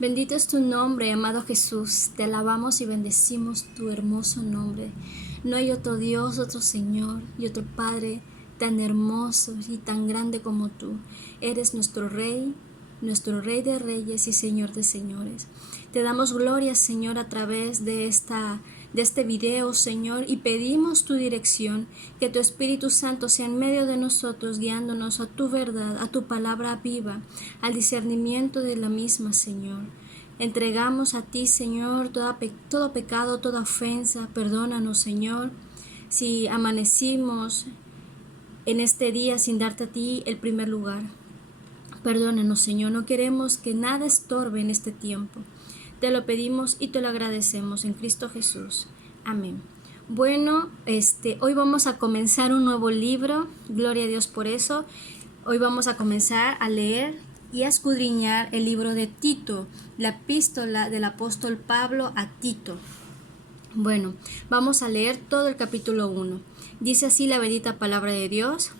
Bendito es tu nombre, amado Jesús. Te alabamos y bendecimos tu hermoso nombre. No hay otro Dios, otro Señor y otro Padre tan hermoso y tan grande como tú. Eres nuestro Rey de reyes y Señor de señores. Te damos gloria, Señor, a través de este video, Señor, y pedimos tu dirección, que tu Espíritu Santo sea en medio de nosotros, guiándonos a tu verdad, a tu palabra viva, al discernimiento de la misma, Señor. Entregamos a ti, Señor, todo pecado, toda ofensa. Perdónanos, Señor, si amanecimos en este día sin darte a ti el primer lugar. Perdónanos, Señor, no queremos que nada estorbe en este tiempo. Te lo pedimos y te lo agradecemos en Cristo Jesús. Amén. Bueno, hoy vamos a comenzar un nuevo libro. Gloria a Dios por eso. Hoy vamos a comenzar a leer y a escudriñar el libro de Tito, la epístola del apóstol Pablo a Tito. Bueno, vamos a leer todo el capítulo 1. Dice así la bendita palabra de Dios.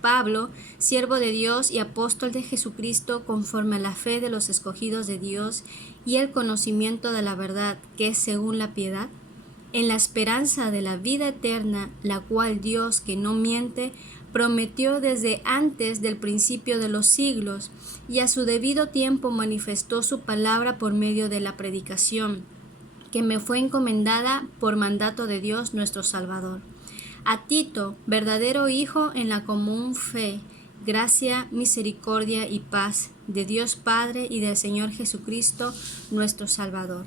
Pablo, siervo de Dios y apóstol de Jesucristo, conforme a la fe de los escogidos de Dios y el conocimiento de la verdad, que es según la piedad, en la esperanza de la vida eterna, la cual Dios, que no miente, prometió desde antes del principio de los siglos, y a su debido tiempo manifestó su palabra por medio de la predicación, que me fue encomendada por mandato de Dios nuestro Salvador. A Tito, verdadero hijo en la común fe, gracia, misericordia y paz de Dios Padre y del Señor Jesucristo, nuestro Salvador.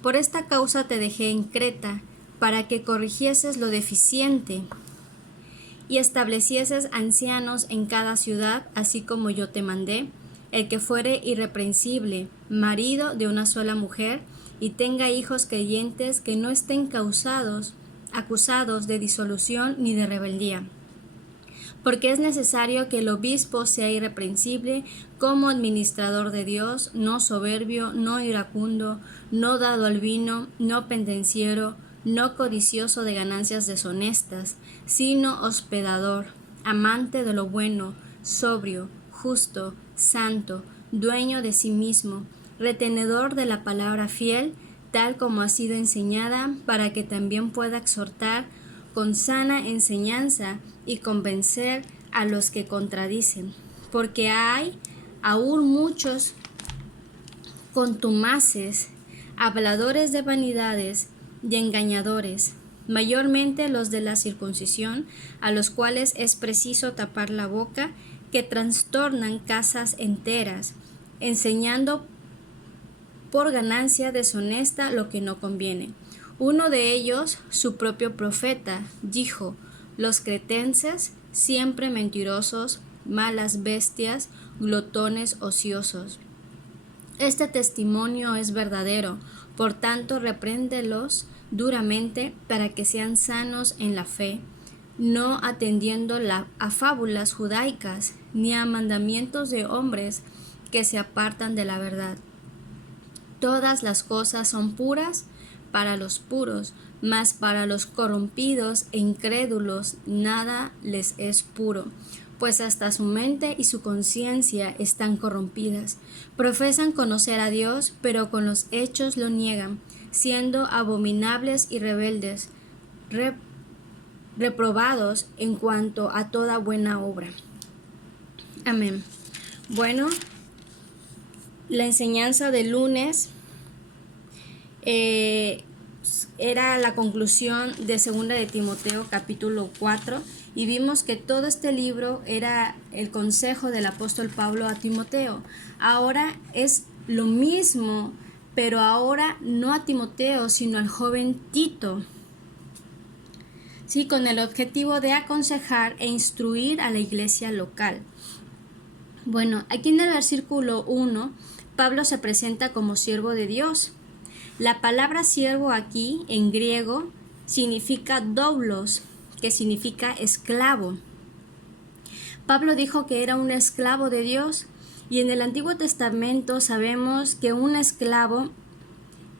Por esta causa te dejé en Creta, para que corrigieses lo deficiente y establecieses ancianos en cada ciudad, así como yo te mandé, el que fuere irreprensible, marido de una sola mujer, y tenga hijos creyentes que no estén acusados de disolución ni de rebeldía. Porque es necesario que el obispo sea irreprensible como administrador de Dios, no soberbio, no iracundo, no dado al vino, no pendenciero, no codicioso de ganancias deshonestas, sino hospedador, amante de lo bueno, sobrio, justo, santo, dueño de sí mismo, retenedor de la palabra fiel, tal como ha sido enseñada, para que también pueda exhortar con sana enseñanza y convencer a los que contradicen. Porque hay aún muchos contumaces, habladores de vanidades y engañadores, mayormente los de la circuncisión, a los cuales es preciso tapar la boca, que trastornan casas enteras, enseñando por ganancia deshonesta lo que no conviene. Uno de ellos, su propio profeta, dijo: los cretenses, siempre mentirosos, malas bestias, glotones ociosos. Este testimonio es verdadero, por tanto repréndelos duramente para que sean sanos en la fe, no atendiendo a fábulas judaicas, ni a mandamientos de hombres que se apartan de la verdad. Todas las cosas son puras para los puros, mas para los corrompidos e incrédulos nada les es puro, pues hasta su mente y su conciencia están corrompidas. Profesan conocer a Dios, pero con los hechos lo niegan, siendo abominables y rebeldes, reprobados en cuanto a toda buena obra. Amén. Bueno, la enseñanza del lunes era la conclusión de 2 de Timoteo capítulo 4, y vimos que todo este libro era el consejo del apóstol Pablo a Timoteo. Ahora es lo mismo, pero ahora no a Timoteo, sino al joven Tito, sí, con el objetivo de aconsejar e instruir a la iglesia local. Bueno, aquí en el versículo 1, Pablo se presenta como siervo de Dios. La palabra siervo aquí, en griego, significa doulos, que significa esclavo. Pablo dijo que era un esclavo de Dios, y en el Antiguo Testamento sabemos que un esclavo,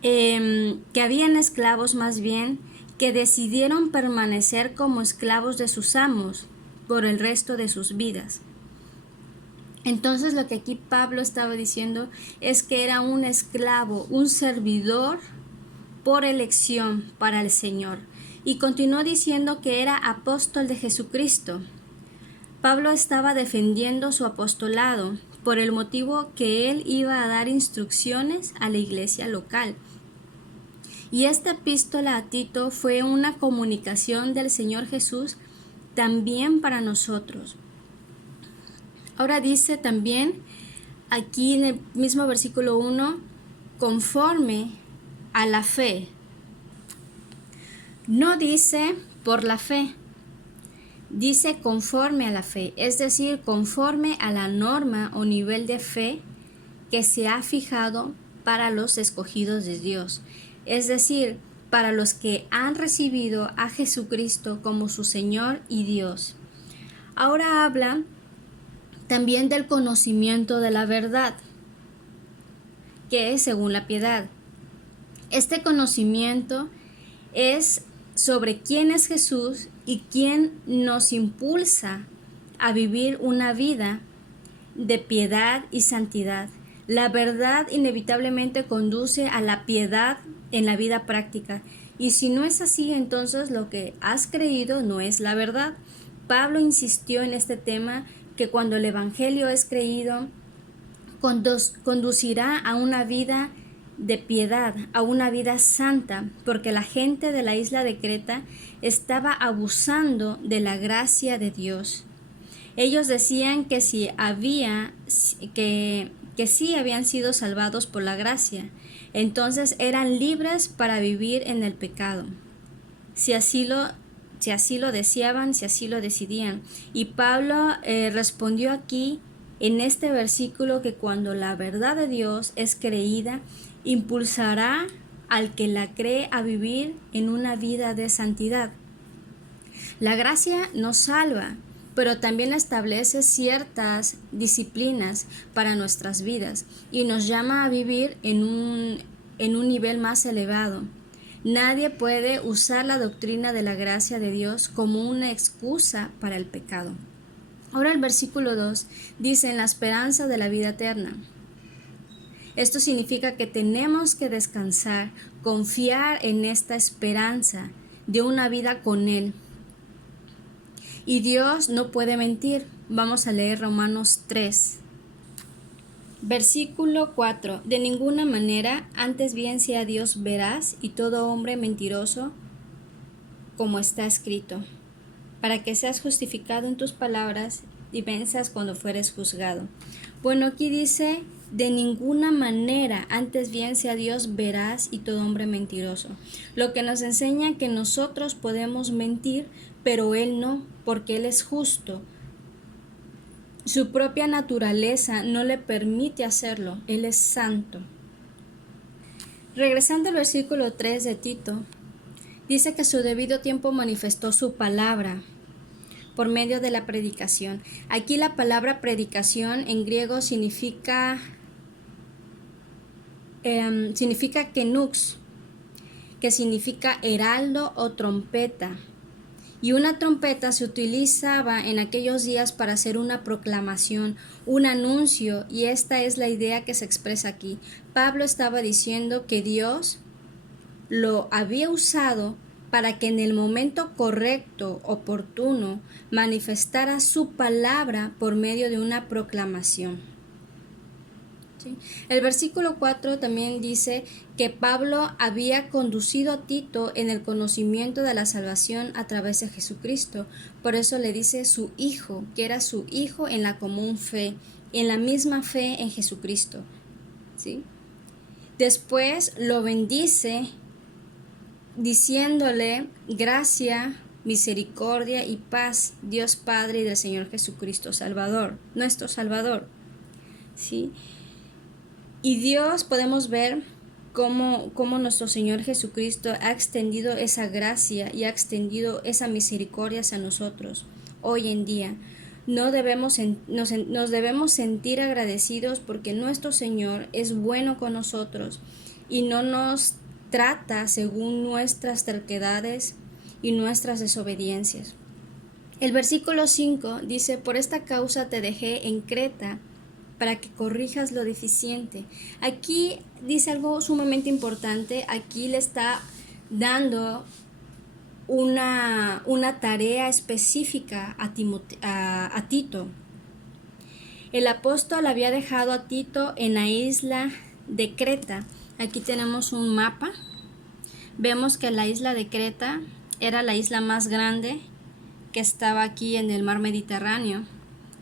que habían esclavos más bien, que decidieron permanecer como esclavos de sus amos por el resto de sus vidas. Entonces lo que aquí Pablo estaba diciendo es que era un esclavo, un servidor por elección para el Señor. Y continuó diciendo que era apóstol de Jesucristo. Pablo estaba defendiendo su apostolado por el motivo que él iba a dar instrucciones a la iglesia local. Y esta epístola a Tito fue una comunicación del Señor Jesús también para nosotros. Ahora dice también aquí en el mismo versículo 1, conforme a la fe. No dice por la fe, dice conforme a la fe, es decir, conforme a la norma o nivel de fe que se ha fijado para los escogidos de Dios, es decir, para los que han recibido a Jesucristo como su Señor y Dios. Ahora habla también del conocimiento de la verdad, que es según la piedad. Este conocimiento es sobre quién es Jesús y quién nos impulsa a vivir una vida de piedad y santidad. La verdad inevitablemente conduce a la piedad en la vida práctica. Y si no es así, entonces lo que has creído no es la verdad. Pablo insistió en este tema, que cuando el Evangelio es creído, conducirá a una vida de piedad, a una vida santa, porque la gente de la isla de Creta estaba abusando de la gracia de Dios. Ellos decían que sí habían sido salvados por la gracia, entonces eran libres para vivir en el pecado, si así lo deseaban, si así lo decidían. Y Pablo respondió aquí en este versículo que cuando la verdad de Dios es creída, impulsará al que la cree a vivir en una vida de santidad. La gracia nos salva, pero también establece ciertas disciplinas para nuestras vidas y nos llama a vivir en un nivel más elevado. Nadie puede usar la doctrina de la gracia de Dios como una excusa para el pecado. Ahora el versículo 2 dice: en la esperanza de la vida eterna. Esto significa que tenemos que descansar, confiar en esta esperanza de una vida con Él. Y Dios no puede mentir. Vamos a leer Romanos 3. Versículo 4. De ninguna manera, antes bien sea Dios veraz y todo hombre mentiroso, como está escrito, para que seas justificado en tus palabras y venzas cuando fueres juzgado. Bueno, aquí dice: de ninguna manera, antes bien sea Dios veraz y todo hombre mentiroso. Lo que nos enseña que nosotros podemos mentir, pero Él no, porque Él es justo. Su propia naturaleza no le permite hacerlo. Él es santo. Regresando al versículo 3 de Tito, dice que a su debido tiempo manifestó su palabra por medio de la predicación. Aquí la palabra predicación en griego significa kenux, que significa heraldo o trompeta. Y una trompeta se utilizaba en aquellos días para hacer una proclamación, un anuncio, y esta es la idea que se expresa aquí. Pablo estaba diciendo que Dios lo había usado para que en el momento correcto, oportuno, manifestara su palabra por medio de una proclamación. ¿Sí? El versículo 4 también dice que Pablo había conducido a Tito en el conocimiento de la salvación a través de Jesucristo. Por eso le dice su hijo, que era su hijo en la común fe, en la misma fe en Jesucristo. ¿Sí? Después lo bendice diciéndole: gracia, misericordia y paz, Dios Padre y del Señor Jesucristo Salvador, nuestro Salvador. ¿Sí? Y Dios, podemos ver cómo nuestro Señor Jesucristo ha extendido esa gracia y ha extendido esa misericordia hacia nosotros hoy en día. Nos debemos sentir agradecidos porque nuestro Señor es bueno con nosotros y no nos trata según nuestras terquedades y nuestras desobediencias. El versículo 5 dice: por esta causa te dejé en Creta, para que corrijas lo deficiente. Aquí dice algo sumamente importante. Aquí le está dando una tarea específica a Tito. El apóstol había dejado a Tito en la isla de Creta. Aquí tenemos un mapa. Vemos que la isla de Creta era la isla más grande que estaba aquí en el mar Mediterráneo.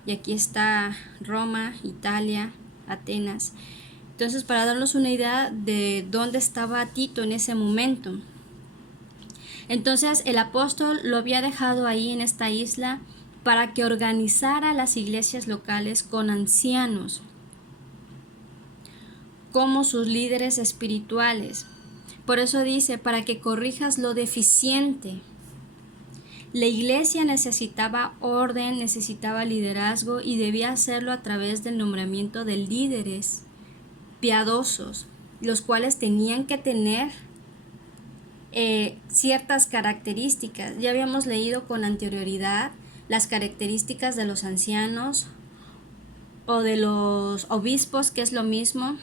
Y aquí está Roma, Italia, Atenas. Entonces, para darnos una idea de dónde estaba Tito en ese momento. Entonces, el apóstol lo había dejado ahí en esta isla para que organizara las iglesias locales con ancianos como sus líderes espirituales. Por eso dice, para que corrijas lo deficiente. La iglesia necesitaba orden, necesitaba liderazgo y debía hacerlo a través del nombramiento de líderes piadosos, los cuales tenían que tener ciertas características. Ya habíamos leído con anterioridad las características de los ancianos o de los obispos, que es lo mismo.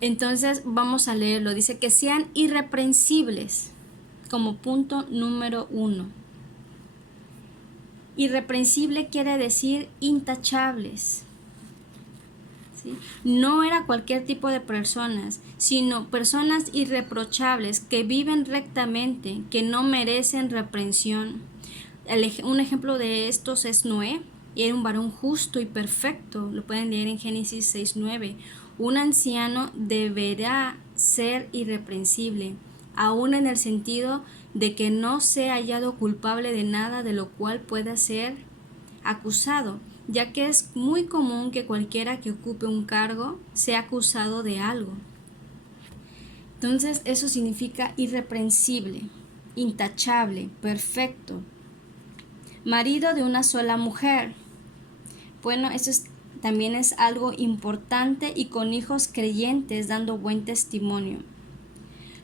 Entonces vamos a leerlo. Dice que sean irreprensibles como punto número 1. Irreprensible quiere decir intachables. ¿Sí? No era cualquier tipo de personas, sino personas irreprochables que viven rectamente, que no merecen reprensión. Un ejemplo de estos es Noé. Era un varón justo y perfecto. Lo pueden leer en Génesis 6:9. Un anciano deberá ser irreprensible, aún en el sentido de que no sea hallado culpable de nada de lo cual pueda ser acusado, ya que es muy común que cualquiera que ocupe un cargo sea acusado de algo. Entonces eso significa irreprensible, intachable, perfecto. Marido de una sola mujer. Bueno, también es algo importante, y con hijos creyentes dando buen testimonio.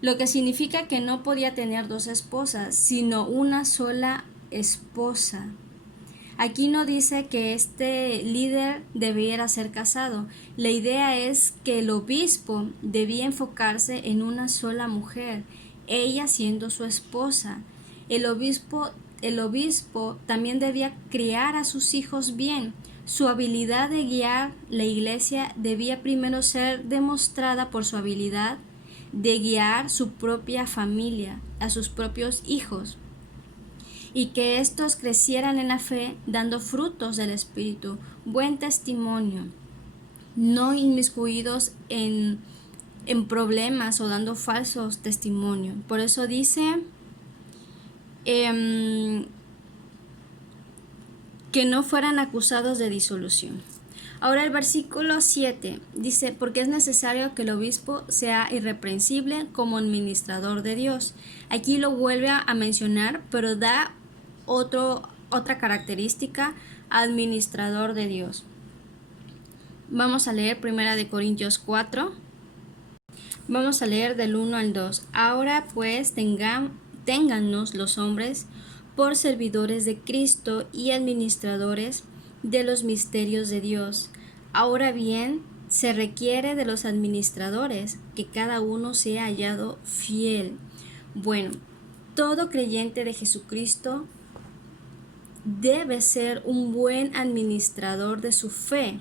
Lo que significa que no podía tener 2 esposas, sino una sola esposa. Aquí no dice que este líder debiera ser casado. La idea es que el obispo debía enfocarse en una sola mujer, ella siendo su esposa. El obispo también debía criar a sus hijos bien. Su habilidad de guiar la iglesia debía primero ser demostrada por su habilidad de guiar su propia familia, a sus propios hijos, y que éstos crecieran en la fe, dando frutos del Espíritu, buen testimonio, no inmiscuidos en problemas o dando falsos testimonios. Por eso dice que no fueran acusados de disolución. Ahora el versículo 7 dice, porque es necesario que el obispo sea irreprensible como administrador de Dios. Aquí lo vuelve a mencionar, pero da otra característica: administrador de Dios. Vamos a leer 1 Corintios 4. Vamos a leer del 1 al 2. Ahora pues téngannos los hombres por servidores de Cristo y administradores de los misterios de Dios. Ahora bien, se requiere de los administradores que cada uno sea hallado fiel. Bueno, todo creyente de Jesucristo debe ser un buen administrador de su fe,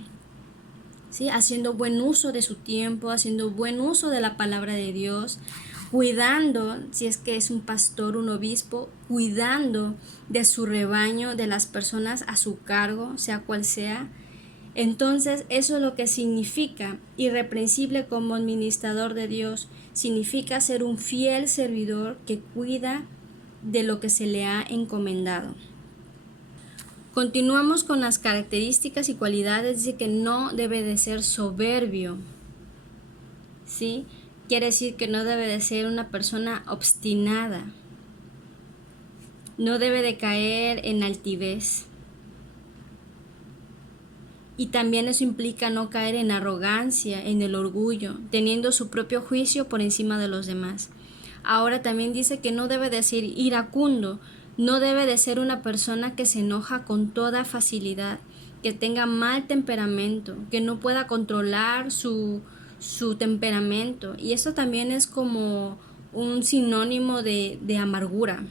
¿sí? Haciendo buen uso de su tiempo, haciendo buen uso de la palabra de Dios, cuidando, si es que es un pastor, un obispo, cuidando de su rebaño, de las personas a su cargo, sea cual sea. Entonces, eso es lo que significa irreprensible como administrador de Dios. Significa ser un fiel servidor que cuida de lo que se le ha encomendado. Continuamos con las características y cualidades. Dice que no debe de ser soberbio, ¿sí? Quiere decir que no debe de ser una persona obstinada. No debe de caer en altivez. Y también eso implica no caer en arrogancia, en el orgullo, teniendo su propio juicio por encima de los demás. Ahora también dice que no debe de ser iracundo, no debe de ser una persona que se enoja con toda facilidad. que tenga mal temperamento, que no pueda controlar su temperamento. Y eso también es como un sinónimo de amargura.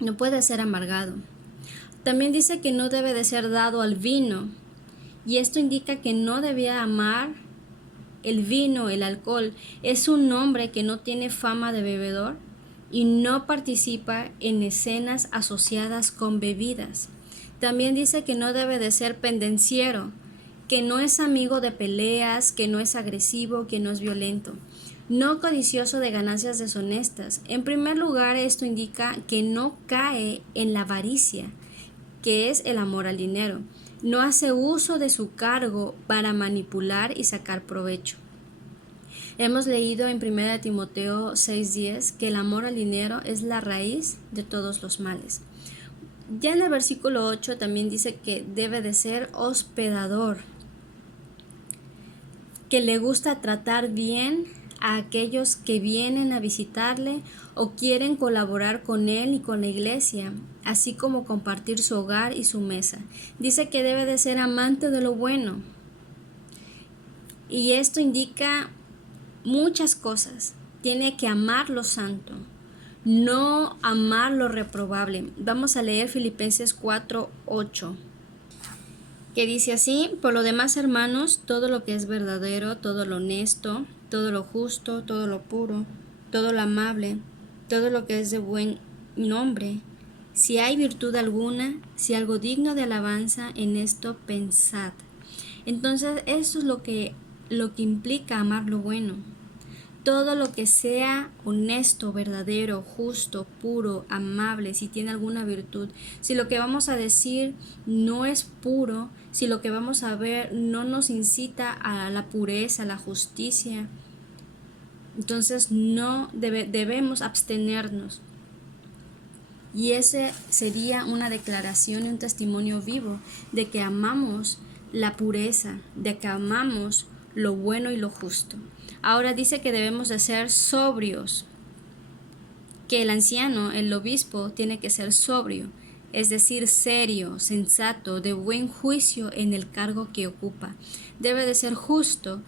No puede ser amargado. También dice que no debe de ser dado al vino. Y esto indica que no debía amar el vino, el alcohol. Es un hombre que no tiene fama de bebedor y no participa en escenas asociadas con bebidas. También dice que no debe de ser pendenciero, que no es amigo de peleas, que no es agresivo, que no es violento, no codicioso de ganancias deshonestas. En primer lugar, esto indica que no cae en la avaricia, que es el amor al dinero. No hace uso de su cargo para manipular y sacar provecho. Hemos leído en 1 Timoteo 6:10 que el amor al dinero es la raíz de todos los males. Ya en el versículo 8 también dice que debe de ser hospedador, que le gusta tratar bien a aquellos que vienen a visitarle o quieren colaborar con él y con la iglesia, así como compartir su hogar y su mesa. Dice que debe de ser amante de lo bueno. Y esto indica muchas cosas. Tiene que amar lo santo, no amar lo reprobable. Vamos a leer Filipenses 4:8, que dice así: por lo demás, hermanos, todo lo que es verdadero, todo lo honesto, todo lo justo, todo lo puro, todo lo amable, todo lo que es de buen nombre, si hay virtud alguna, si algo digno de alabanza, en esto pensad. Entonces, eso es lo que implica amar lo bueno. Todo lo que sea honesto, verdadero, justo, puro, amable, si tiene alguna virtud, si lo que vamos a decir no es puro, si lo que vamos a ver no nos incita a la pureza, a la justicia, entonces no debemos abstenernos. Y ese sería una declaración y un testimonio vivo de que amamos la pureza, de que amamos lo bueno y lo justo. Ahora dice que debemos de ser sobrios, que el anciano, el obispo, tiene que ser sobrio, es decir, serio, sensato, de buen juicio en el cargo que ocupa. Debe de ser justo,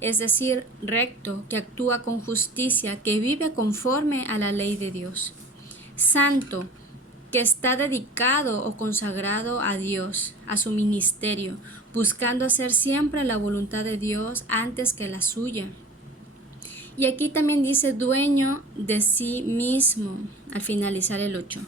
es decir, recto, que actúa con justicia, que vive conforme a la ley de Dios. Santo, que está dedicado o consagrado a Dios, a su ministerio, buscando hacer siempre la voluntad de Dios antes que la suya. Y aquí también dice dueño de sí mismo al finalizar el 8.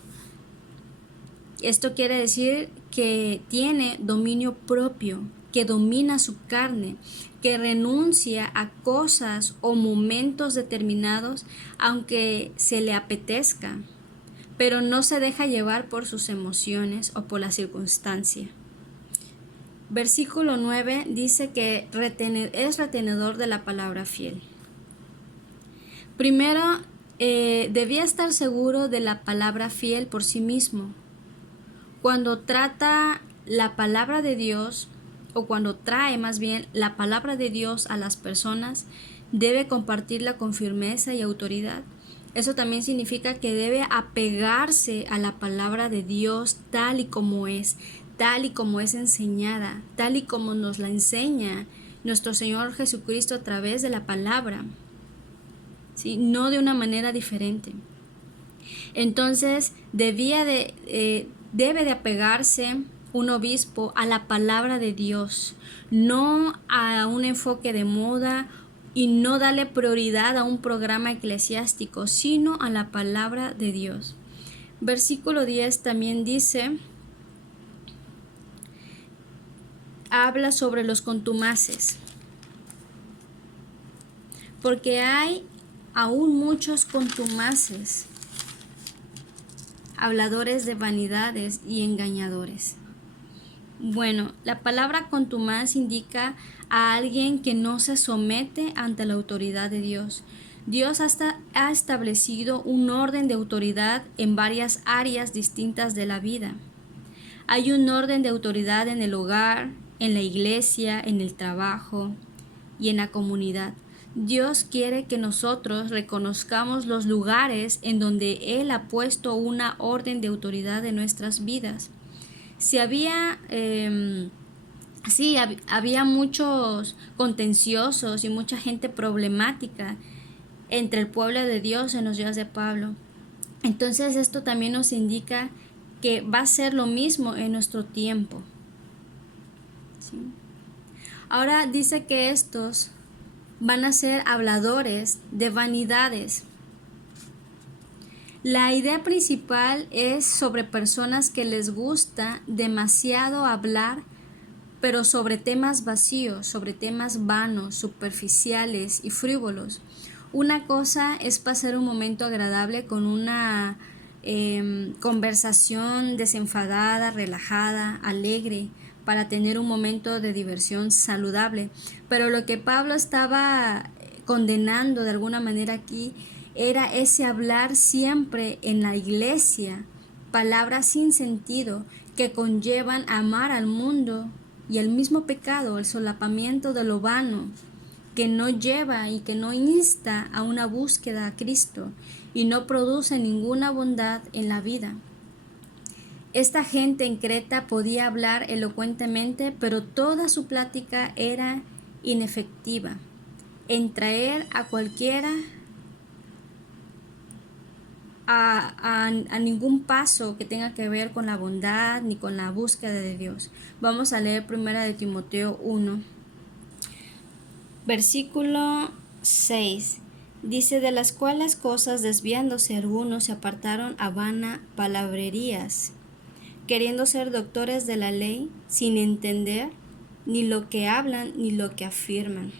Esto quiere decir que tiene dominio propio, que domina su carne, que renuncia a cosas o momentos determinados aunque se le apetezca, pero no se deja llevar por sus emociones o por la circunstancia. Versículo 9 dice que es retenedor de la palabra fiel. Primero, debía estar seguro de la palabra fiel por sí mismo. Cuando trata la palabra de Dios, o cuando trae más bien la palabra de Dios a las personas, debe compartirla con firmeza y autoridad. Eso también significa que debe apegarse a la palabra de Dios tal y como es enseñada, tal y como nos la enseña nuestro Señor Jesucristo a través de la palabra, ¿sí? No de una manera diferente. Entonces debe de apegarse un obispo a la palabra de Dios, no a un enfoque de moda y no darle prioridad a un programa eclesiástico, sino a la palabra de Dios. Versículo 10 también dice, habla sobre los contumaces, porque hay aún muchos contumaces, habladores de vanidades y engañadores. Bueno, la palabra contumaz indica a alguien que no se somete ante la autoridad de Dios. Dios ha establecido un orden de autoridad en varias áreas distintas de la vida. Hay un orden de autoridad en el hogar, en la iglesia, en el trabajo y en la comunidad. Dios quiere que nosotros reconozcamos los lugares en donde Él ha puesto una orden de autoridad en nuestras vidas. Si había sí, había muchos contenciosos y mucha gente problemática entre el pueblo de Dios en los días de Pablo. Entonces esto también nos indica que va a ser lo mismo en nuestro tiempo. ¿Sí? Ahora dice que estos van a ser habladores de vanidades. La idea principal es sobre personas que les gusta demasiado hablar, pero sobre temas vacíos, sobre temas vanos, superficiales y frívolos. Una cosa es pasar un momento agradable con una conversación desenfadada, relajada, alegre, para tener un momento de diversión saludable. Pero lo que Pablo estaba condenando de alguna manera aquí era ese hablar siempre en la iglesia, palabras sin sentido que conllevan a amar al mundo y el mismo pecado, el solapamiento de lo vano, que no lleva y que no insta a una búsqueda a Cristo y no produce ninguna bondad en la vida. Esta gente en Creta podía hablar elocuentemente, pero toda su plática era inefectiva en traer a cualquiera a ningún paso que tenga que ver con la bondad ni con la búsqueda de Dios. Vamos a leer 1 de Timoteo 1, versículo 6. Dice: de las cuales cosas desviándose algunos se apartaron a vana palabrerías, queriendo ser doctores de la ley, sin entender ni lo que hablan ni lo que afirman.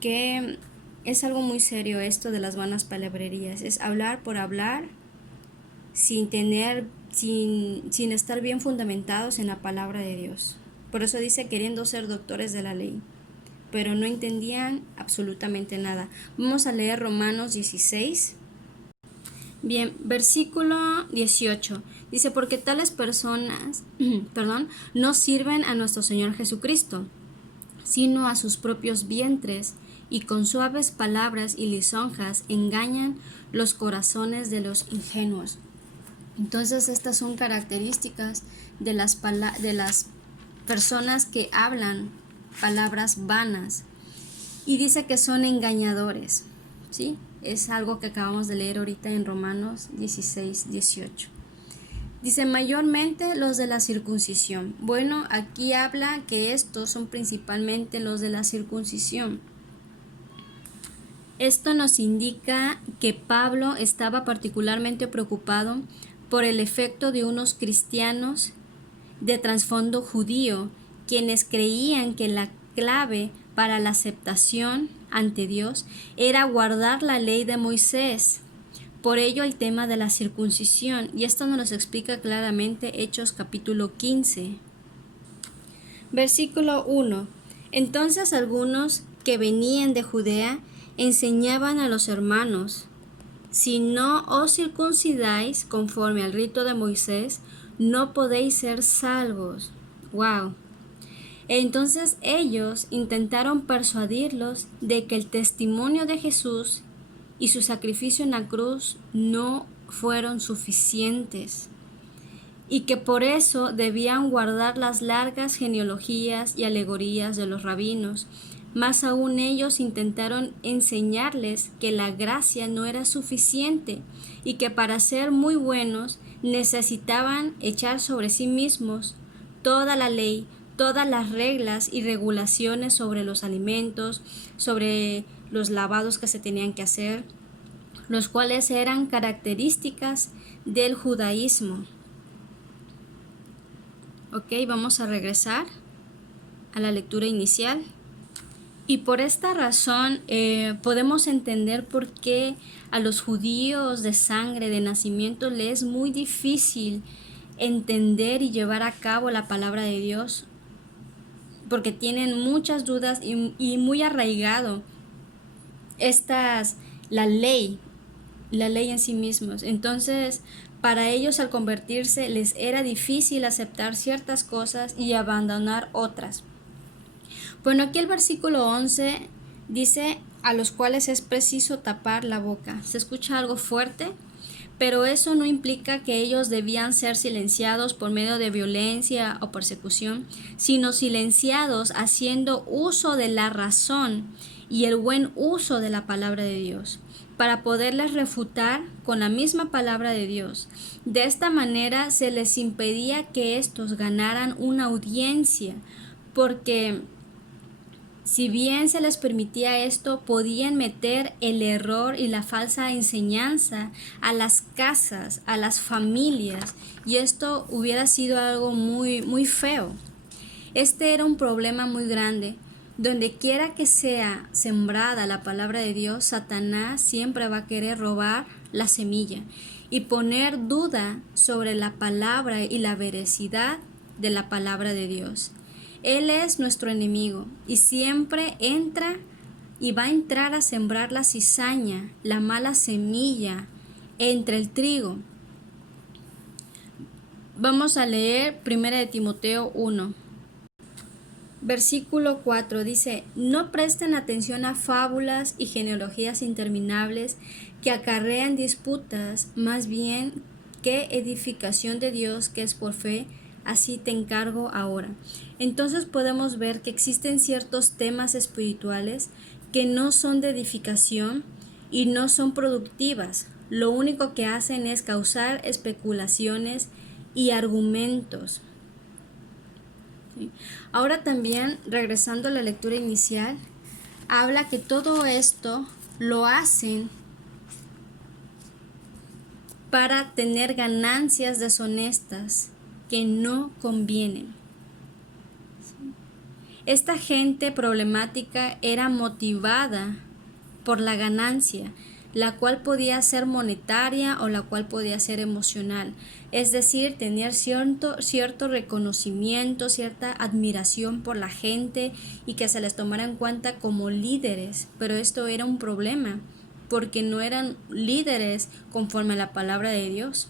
Que es algo muy serio esto de las vanas palabrerías. Es hablar por hablar sin estar bien fundamentados en la palabra de Dios. Por eso dice queriendo ser doctores de la ley, pero no entendían absolutamente nada. Vamos a leer Romanos 16. Bien, versículo 18. Dice: porque tales personas, no sirven a nuestro Señor Jesucristo, sino a sus propios vientres, y con suaves palabras y lisonjas engañan los corazones de los ingenuos. Entonces estas son características de las personas que hablan palabras vanas, y dice que son engañadores, ¿sí? Es algo que acabamos de leer ahorita en Romanos 16, 18. Dice: mayormente los de la circuncisión. Bueno, aquí habla que estos son principalmente los de la circuncisión. Esto nos indica que Pablo estaba particularmente preocupado por el efecto de unos cristianos de trasfondo judío, quienes creían que la clave para la aceptación ante Dios era guardar la ley de Moisés. Por ello el tema de la circuncisión, y esto nos lo explica claramente Hechos capítulo 15. Versículo 1. Entonces algunos que venían de Judea enseñaban a los hermanos: si no os circuncidáis conforme al rito de Moisés, no podéis ser salvos. Wow. Entonces ellos intentaron persuadirlos de que el testimonio de Jesús y su sacrificio en la cruz no fueron suficientes, y que por eso debían guardar las largas genealogías y alegorías de los rabinos. Más aún ellos intentaron enseñarles que la gracia no era suficiente y que para ser muy buenos necesitaban echar sobre sí mismos toda la ley, todas las reglas y regulaciones sobre los alimentos, sobre los lavados que se tenían que hacer, los cuales eran características del judaísmo. Ok, vamos a regresar a la lectura inicial. Y por esta razón podemos entender por qué a los judíos de sangre, de nacimiento, les es muy difícil entender y llevar a cabo la palabra de Dios, porque tienen muchas dudas y muy arraigado la ley en sí mismos. Entonces, para ellos al convertirse les era difícil aceptar ciertas cosas y abandonar otras. Bueno, aquí el versículo 11 dice: a los cuales es preciso tapar la boca. ¿Se escucha algo fuerte? pero eso no implica que ellos debían ser silenciados por medio de violencia o persecución, sino silenciados haciendo uso de la razón y el buen uso de la palabra de Dios, para poderles refutar con la misma palabra de Dios. De esta manera se les impedía que estos ganaran una audiencia, porque si bien se les permitía esto, podían meter el error y la falsa enseñanza a las casas, a las familias, y esto hubiera sido algo muy feo. Este era un problema muy grande. Donde quiera que sea sembrada la palabra de Dios, Satanás siempre va a querer robar la semilla y poner duda sobre la palabra y la veracidad de la palabra de Dios. Él es nuestro enemigo y siempre entra y va a entrar a sembrar la cizaña, la mala semilla entre el trigo. Vamos a leer 1 de Timoteo 1. Versículo 4 dice: no presten atención a fábulas y genealogías interminables que acarrean disputas, más bien que edificación de Dios que es por fe, así te encargo ahora. Entonces podemos ver que existen ciertos temas espirituales que no son de edificación y no son productivas. Lo único que hacen es causar especulaciones y argumentos. Ahora también, regresando a la lectura inicial, habla que todo esto lo hacen para tener ganancias deshonestas que no convienen. Esta gente problemática era motivada por la ganancia, la cual podía ser monetaria o la cual podía ser emocional. Es decir, tener cierto reconocimiento, cierta admiración por la gente y que se les tomara en cuenta como líderes. Pero esto era un problema, porque no eran líderes conforme a la palabra de Dios.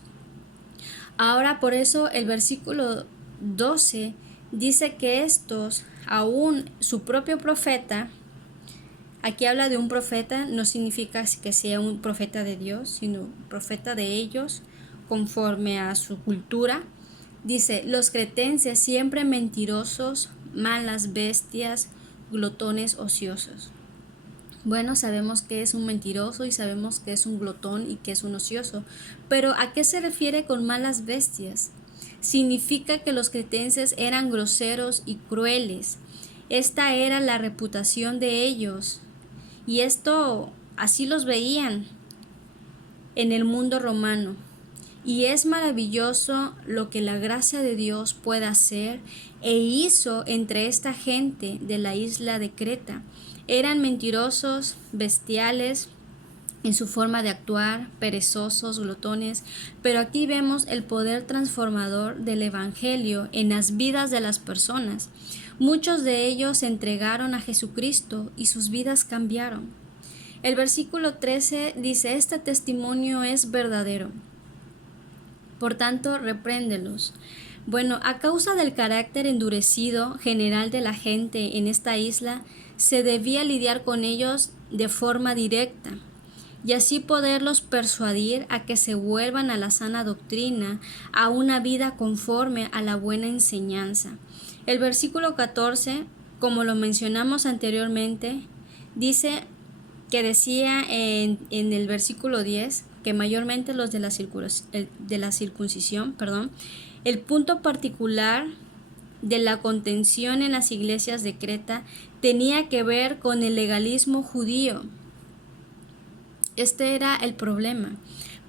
Ahora, por eso el versículo 12 dice que estos, aún su propio profeta, aquí habla de un profeta, no significa que sea un profeta de Dios, sino profeta de ellos, conforme a su cultura. Dice: los cretenses siempre mentirosos, malas bestias, glotones ociosos. Bueno, sabemos que es un mentiroso y sabemos que es un glotón y que es un ocioso, pero ¿a qué se refiere con malas bestias? Significa que los cretenses eran groseros y crueles. Esta era la reputación de ellos. Y esto así los veían en el mundo romano. Y es maravilloso lo que la gracia de Dios puede hacer e hizo entre esta gente de la isla de Creta. Eran mentirosos, bestiales en su forma de actuar, perezosos, glotones, pero aquí vemos el poder transformador del Evangelio en las vidas de las personas. Muchos de ellos se entregaron a Jesucristo y sus vidas cambiaron. El versículo 13 dice: este testimonio es verdadero. Por tanto, repréndelos. Bueno, a causa del carácter endurecido general de la gente en esta isla, se debía lidiar con ellos de forma directa y así poderlos persuadir a que se vuelvan a la sana doctrina, a una vida conforme a la buena enseñanza. El versículo 14, como lo mencionamos anteriormente, dice que decía en el versículo 10, que mayormente los de la circuncisión, el punto particular de la contención en las iglesias de Creta tenía que ver con el legalismo judío. Este era el problema.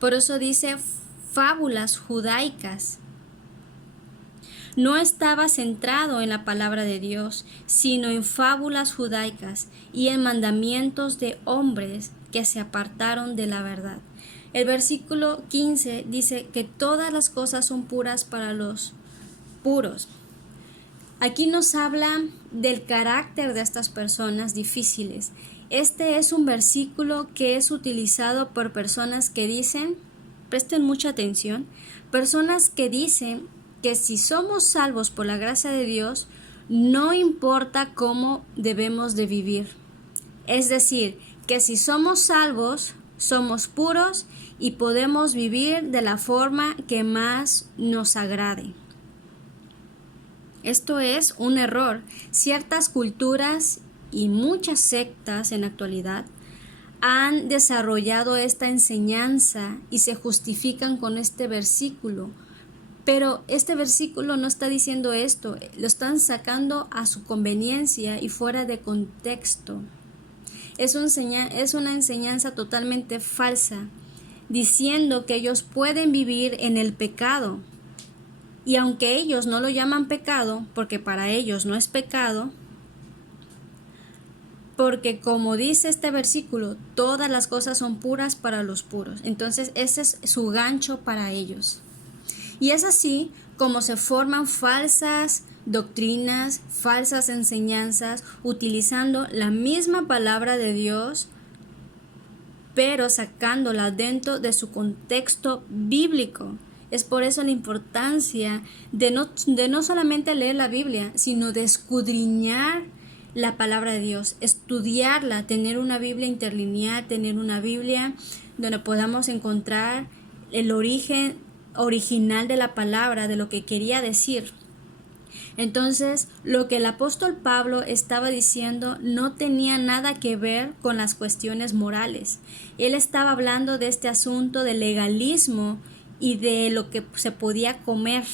Por eso dice fábulas judaicas. No estaba centrado en la palabra de Dios, sino en fábulas judaicas y en mandamientos de hombres que se apartaron de la verdad. El versículo 15 dice que todas las cosas son puras para los puros. Aquí nos habla del carácter de estas personas difíciles. Este es un versículo que es utilizado por personas que dicen, presten mucha atención, personas que dicen que si somos salvos por la gracia de Dios, no importa cómo debemos de vivir. Es decir, que si somos salvos, somos puros y podemos vivir de la forma que más nos agrade. Esto es un error. Ciertas culturas y muchas sectas en la actualidad han desarrollado esta enseñanza y se justifican con este versículo. Pero este versículo no está diciendo esto, lo están sacando a su conveniencia y fuera de contexto. Es una enseñanza totalmente falsa, diciendo que ellos pueden vivir en el pecado. Y aunque ellos no lo llaman pecado, porque para ellos no es pecado, porque como dice este versículo, todas las cosas son puras para los puros. Entonces ese es su gancho para ellos. Y es así como se forman falsas doctrinas, falsas enseñanzas, utilizando la misma palabra de Dios, pero sacándola dentro de su contexto bíblico. Es por eso la importancia de no solamente leer la Biblia, sino de escudriñar la palabra de Dios, estudiarla, tener una Biblia interlineal, tener una Biblia donde podamos encontrar el origen original de la palabra, de lo que quería decir. Entonces, lo que el apóstol Pablo estaba diciendo no tenía nada que ver con las cuestiones morales. Él estaba hablando de este asunto del legalismo y de lo que se podía comer,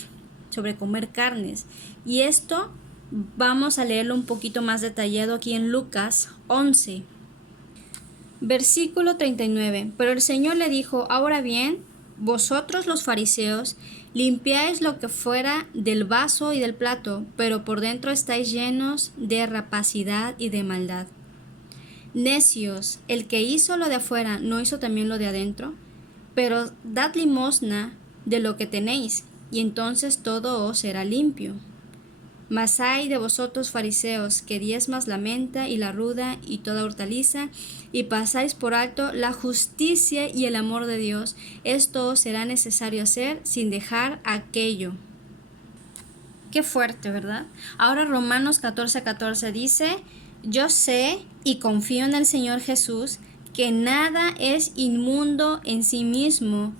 sobre comer carnes. Y esto vamos a leerlo un poquito más detallado aquí en Lucas 11, versículo 39. Pero el Señor le dijo: ahora bien, vosotros los fariseos limpiáis lo que fuera del vaso y del plato, pero por dentro estáis llenos de rapacidad y de maldad. Necios, el que hizo lo de afuera, ¿no hizo también lo de adentro? Pero dad limosna de lo que tenéis, y entonces todo os será limpio. Mas ay de vosotros fariseos, que diezmas la menta y la ruda y toda hortaliza, y pasáis por alto la justicia y el amor de Dios. Esto os será necesario hacer sin dejar aquello. Qué fuerte, ¿verdad? Ahora Romanos 14:14 dice: yo sé y confío en el Señor Jesús, que nada es inmundo en sí mismo,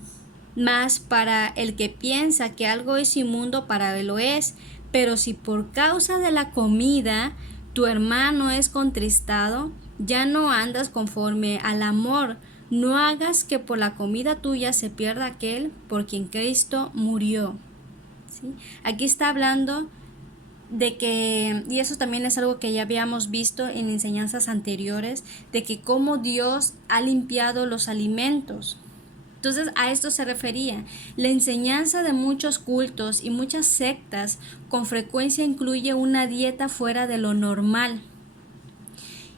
mas para el que piensa que algo es inmundo, para él lo es. Pero si por causa de la comida tu hermano es contristado, ya no andas conforme al amor. No hagas que por la comida tuya se pierda aquel por quien Cristo murió. ¿Sí? Aquí está hablando de que, y eso también es algo que ya habíamos visto en enseñanzas anteriores, de que cómo Dios ha limpiado los alimentos. Entonces a esto se refería. La enseñanza de muchos cultos y muchas sectas con frecuencia incluye una dieta fuera de lo normal.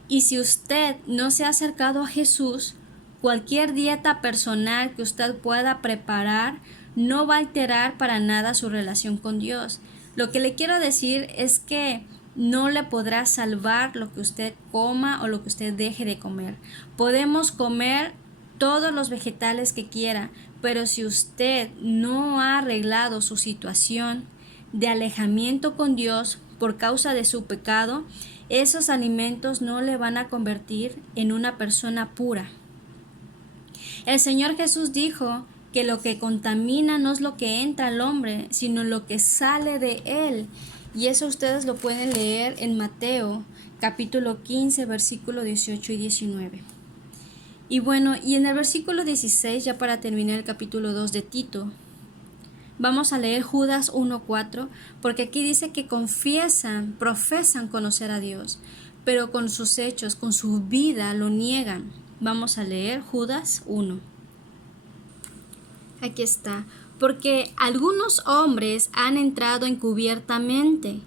Y si usted no se ha acercado a Jesús, cualquier dieta personal que usted pueda preparar no va a alterar para nada su relación con Dios. Lo que le quiero decir es que no le podrá salvar lo que usted coma o lo que usted deje de comer. Podemos comer todos los vegetales que quiera, pero si usted no ha arreglado su situación de alejamiento con Dios por causa de su pecado, esos alimentos no le van a convertir en una persona pura. El Señor Jesús dijo que lo que contamina no es lo que entra al hombre, sino lo que sale de él. Y eso ustedes lo pueden leer en Mateo, capítulo 15, versículo 18 y 19. Y bueno, y en el versículo 16, ya para terminar el capítulo 2 de Tito, vamos a leer Judas 1:4, porque aquí dice que profesan conocer a Dios, pero con sus hechos, con su vida lo niegan. Vamos a leer Judas 1. Aquí está. Porque algunos hombres han entrado encubiertamente,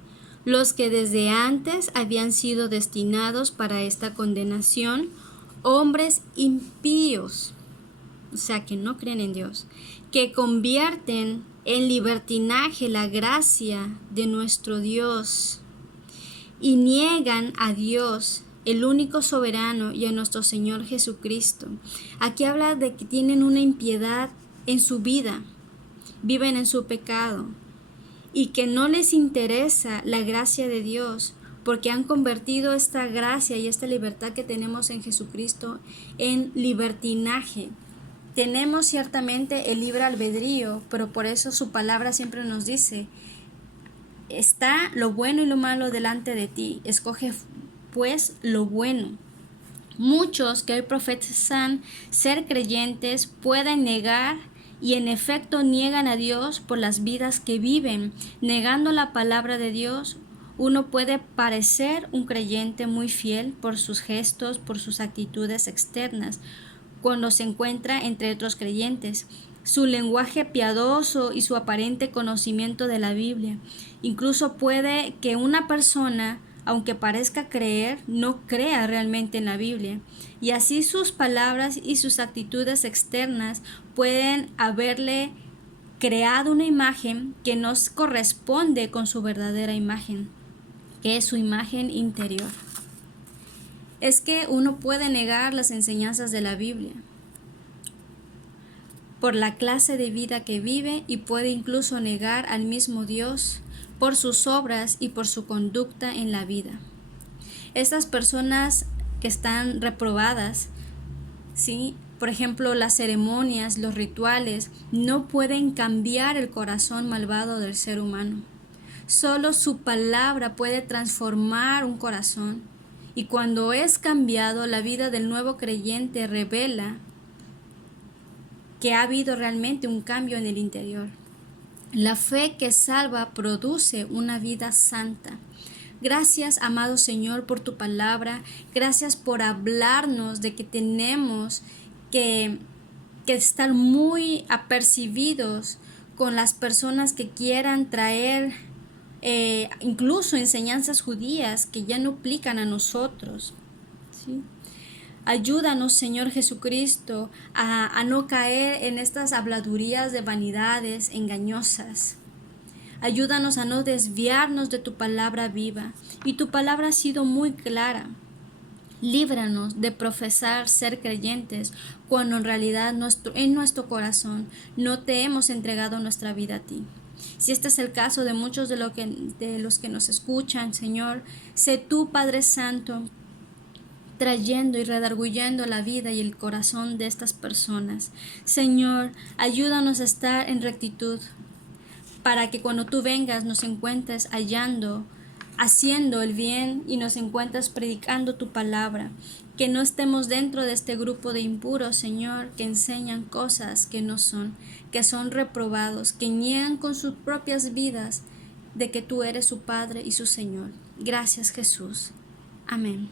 los que desde antes habían sido destinados para esta condenación, hombres impíos, o sea, que no creen en Dios, que convierten en libertinaje la gracia de nuestro Dios y niegan a Dios, el único soberano, y a nuestro Señor Jesucristo. Aquí habla de que tienen una impiedad en su vida, viven en su pecado y que no les interesa la gracia de Dios, porque han convertido esta gracia y esta libertad que tenemos en Jesucristo en libertinaje. tenemos ciertamente el libre albedrío, pero por eso su palabra siempre nos dice, está lo bueno y lo malo delante de ti, escoge pues lo bueno. Muchos que hoy profesan ser creyentes pueden negar y en efecto niegan a Dios por las vidas que viven. Negando la palabra de Dios, uno puede parecer un creyente muy fiel por sus gestos, por sus actitudes externas, cuando se encuentra entre otros creyentes, su lenguaje piadoso y su aparente conocimiento de la Biblia. Incluso puede que una persona, aunque parezca creer, no crea realmente en la Biblia. Y así sus palabras y sus actitudes externas pueden haberle creado una imagen que no corresponde con su verdadera imagen, que es su imagen interior. Es que uno puede negar las enseñanzas de la Biblia por la clase de vida que vive y puede incluso negar al mismo Dios por sus obras y por su conducta en la vida. Estas personas que están reprobadas, ¿sí? Por ejemplo, las ceremonias, los rituales, no pueden cambiar el corazón malvado del ser humano. Solo su palabra puede transformar un corazón. Y cuando es cambiado, la vida del nuevo creyente revela que ha habido realmente un cambio en el interior. La fe que salva produce una vida santa. Gracias, amado Señor, por tu palabra. Gracias por hablarnos de que tenemos que estar muy apercibidos con las personas que quieran traer incluso enseñanzas judías que ya no aplican a nosotros, ¿sí? Ayúdanos, Señor Jesucristo, a no caer en estas habladurías de vanidades engañosas. Ayúdanos a no desviarnos de tu palabra viva. Y tu palabra ha sido muy clara. Líbranos de profesar ser creyentes cuando en realidad en nuestro corazón no te hemos entregado nuestra vida a ti. Si este es el caso de muchos de los que nos escuchan, Señor, sé tú, Padre Santo, trayendo y redarguyendo la vida y el corazón de estas personas. Señor, ayúdanos a estar en rectitud, para que cuando tú vengas nos encuentres haciendo el bien y nos encuentres predicando tu palabra. Que no estemos dentro de este grupo de impuros, Señor, que enseñan cosas que no son, que son reprobados, que niegan con sus propias vidas de que tú eres su Padre y su Señor. Gracias, Jesús. Amén.